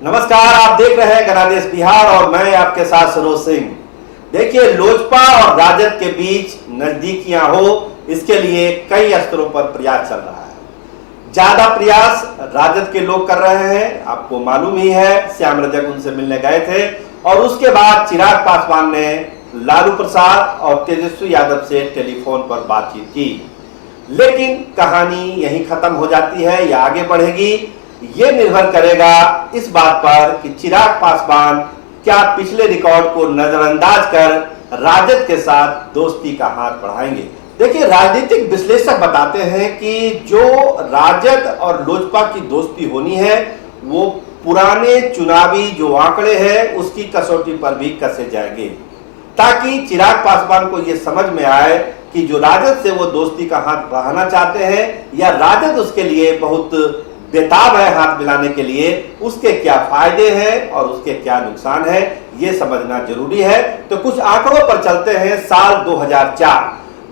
नमस्कार, आप देख रहे हैं गणादेश बिहार और मैं आपके साथ सरोज सिंह। देखिए, लोजपा और राजद के बीच नजदीकियां हो, इसके लिए कई स्तरों पर प्रयास चल रहा है। ज्यादा प्रयास राजद के लोग कर रहे हैं, आपको मालूम ही है। श्याम रजक उनसे मिलने गए थे और उसके बाद चिराग पासवान ने लालू प्रसाद और तेजस्वी यादव से टेलीफोन पर बातचीत की। लेकिन कहानी यहीं खत्म हो जाती है या आगे बढ़ेगी, ये निर्भर करेगा इस बात पर कि चिराग पासवान क्या पिछले रिकॉर्ड को नजरअंदाज कर राजद के साथ दोस्ती का हाथ बढ़ाएंगे। देखिए, राजनीतिक विश्लेषक बताते हैं कि जो राजद और लोजपा की दोस्ती होनी है वो पुराने चुनावी जो आंकड़े हैं उसकी कसौटी पर भी कसे जाएंगे, ताकि चिराग पासवान को यह समझ में आए कि जो राजद से वो दोस्ती का हाथ बढ़ाना चाहते हैं या राजद उसके लिए बहुत बेताब है हाथ मिलाने के लिए, उसके क्या फायदे हैं और उसके क्या नुकसान है, ये समझना जरूरी है। तो कुछ आंकड़ों पर चलते हैं। साल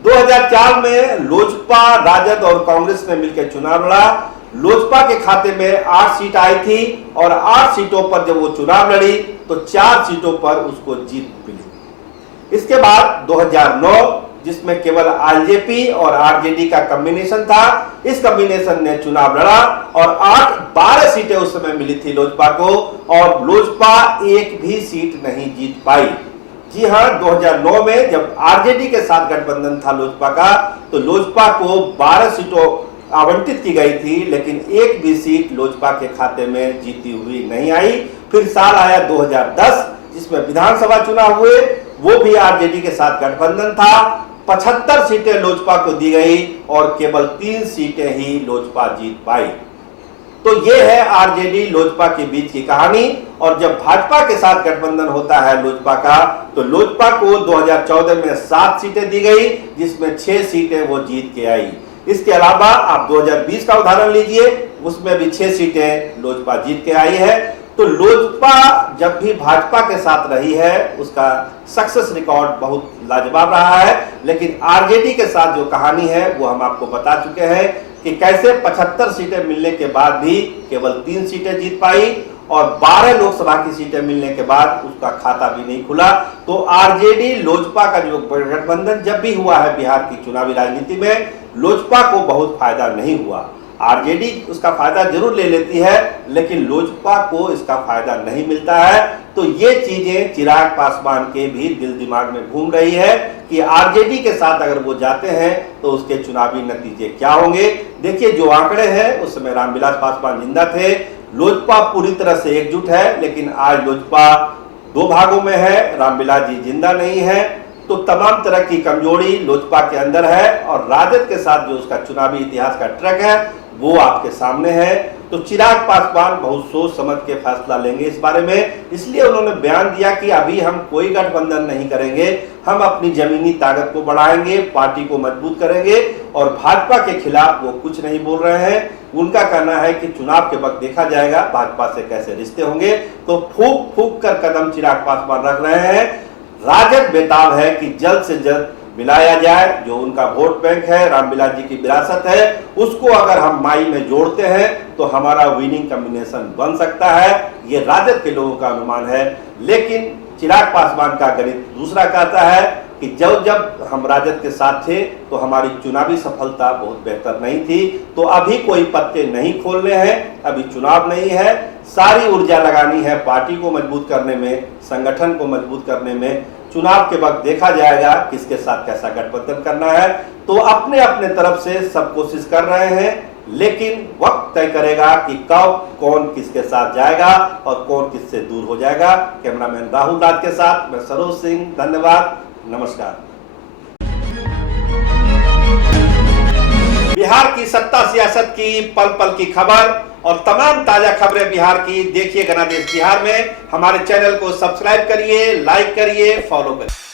2004 में लोजपा, राजद और कांग्रेस ने मिलकर चुनाव लड़ा। लोजपा के खाते में 8 सीट आई थी और 8 सीटों पर जब वो चुनाव लड़ी तो 4 सीटों पर उसको जीत मिली। इसके बाद 2009, जिसमें केवल आरजेपी और आरजेडी का कॉम्बिनेशन था, इस कॉम्बिनेशन ने चुनाव लड़ा और 12 सीटें उस समय मिली थी लोजपा को और लोजपा एक भी सीट नहीं जीत पाई। जी हां, 2009 में जब आरजेडी के साथ गठबंधन था लोजपा का, तो लोजपा को 12 सीटों आवंटित की गई थी, लेकिन एक भी सीट लोजपा के खाते में जीती हुई नहीं आई। फिर साल आया 2010, जिसमें विधानसभा चुनाव हुए, वो भी आरजेडी के साथ गठबंधन था। 75 सीटें लोजपा को दी गई और केवल 3 सीटें ही लोजपा जीत पाई। तो ये है आरजेडी लोजपा के बीच की कहानी। और जब भाजपा के साथ गठबंधन होता है लोजपा का, तो लोजपा को 2014 में 7 सीटें दी गई, जिसमें 6 सीटें वो जीत के आई। इसके अलावा आप 2020 का उदाहरण लीजिए, उसमें भी 6 सीटें लोजपा जीत के आई है। तो लोजपा जब भी भाजपा के साथ रही है उसका सक्सेस रिकॉर्ड बहुत लाजवाब रहा है। लेकिन आरजेडी के साथ जो कहानी है वो हम आपको बता चुके हैं कि कैसे 75 सीटें मिलने के बाद भी केवल 3 सीटें जीत पाई और 12 लोकसभा की सीटें मिलने के बाद उसका खाता भी नहीं खुला। तो आरजेडी लोजपा का जो गठबंधन जब भी हुआ है बिहार की चुनावी राजनीति में, लोजपा को बहुत फायदा नहीं हुआ। आरजेडी उसका फायदा जरूर ले लेती है, लेकिन लोजपा को इसका फायदा नहीं मिलता है। तो ये चीजें चिराग पासवान के भी दिल दिमाग में घूम रही है कि आरजेडी के साथ अगर वो जाते हैं तो उसके चुनावी नतीजे क्या होंगे। देखिए, जो आंकड़े हैं उस समय रामविलास पासवान जिंदा थे। लोजपा पूरी तरह से एकजुट है, लेकिन आज लोजपा 2 भागों में है, रामविलास जी जिंदा नहीं है। तो तमाम तरह की कमजोरी लोजपा के अंदर है और राजद के साथ जो उसका चुनावी इतिहास का ट्रैक है वो आपके सामने है। तो चिराग पासवान बहुत सोच समझ के फैसला लेंगे इस बारे में। इसलिए उन्होंने बयान दिया कि अभी हम कोई गठबंधन नहीं करेंगे, हम अपनी जमीनी ताकत को बढ़ाएंगे, पार्टी को मजबूत करेंगे और भाजपा के खिलाफ वो कुछ नहीं बोल रहे हैं। उनका कहना है कि चुनाव के वक्त देखा जाएगा भाजपा से कैसे रिश्ते होंगे। तो फूक फूक कर कदम चिराग पासवान रख रहे हैं। राजद बेताब है कि जल्द से जल्द मिलाया जाए। जो उनका वोट बैंक है, रामविलास जी की विरासत है, उसको अगर हम माई में जोड़ते हैं तो हमारा विनिंग कॉम्बिनेशन बन सकता है। ये राजद के लोगों का अनुमान है। लेकिन चिराग पासवान का गणित दूसरा कहता है कि जब हम राजद के साथ थे तो हमारी चुनावी सफलता बहुत बेहतर नहीं थी। तो अभी कोई पत्ते नहीं खोलने हैं, अभी चुनाव नहीं है, सारी ऊर्जा लगानी है पार्टी को मजबूत करने में, संगठन को मजबूत करने में। चुनाव के वक्त देखा जाएगा किसके साथ कैसा गठबंधन करना है। तो अपने अपने तरफ से सब कोशिश कर रहे हैं, लेकिन वक्त तय करेगा कि कब कौन किसके साथ जाएगा और कौन किससे दूर हो जाएगा। कैमरामैन राहुल राज के साथ मैं सरोज सिंह, धन्यवाद, नमस्कार। बिहार की सत्ता सियासत की पल पल की खबर और तमाम ताजा खबरें बिहार की देखिए गणादेश बिहार में। हमारे चैनल को सब्सक्राइब करिए, लाइक करिए, फॉलो करिए।